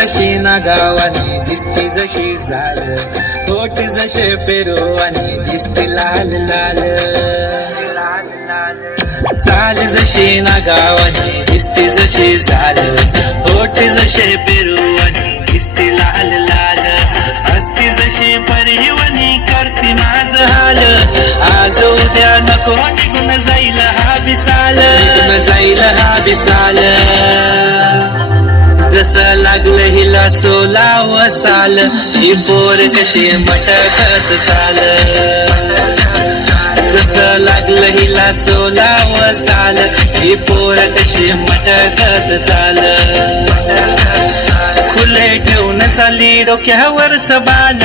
जशी ना गावानी दिसती जशी झाल, होठ जसे पेरू आणि दिसती लाल लाल, चाल जशी ना गावानी दिसती जशी झाल, होठ जसे पेरू आणि दिसती लाल लाल, हसती जशी परिवनी करती माझ हाल, आज उद्या नको निघून जाईल हा विसाल, निघून जाईल हा विसाल, जसं लागलं हिला सोलाव साल, ही पोर कशी मटकत चाल, जसं लागलं हिला सोलाव साल, ही पोर कशी मटकत चाल, खुले ठेवून चाली डोक्यावरच बाल,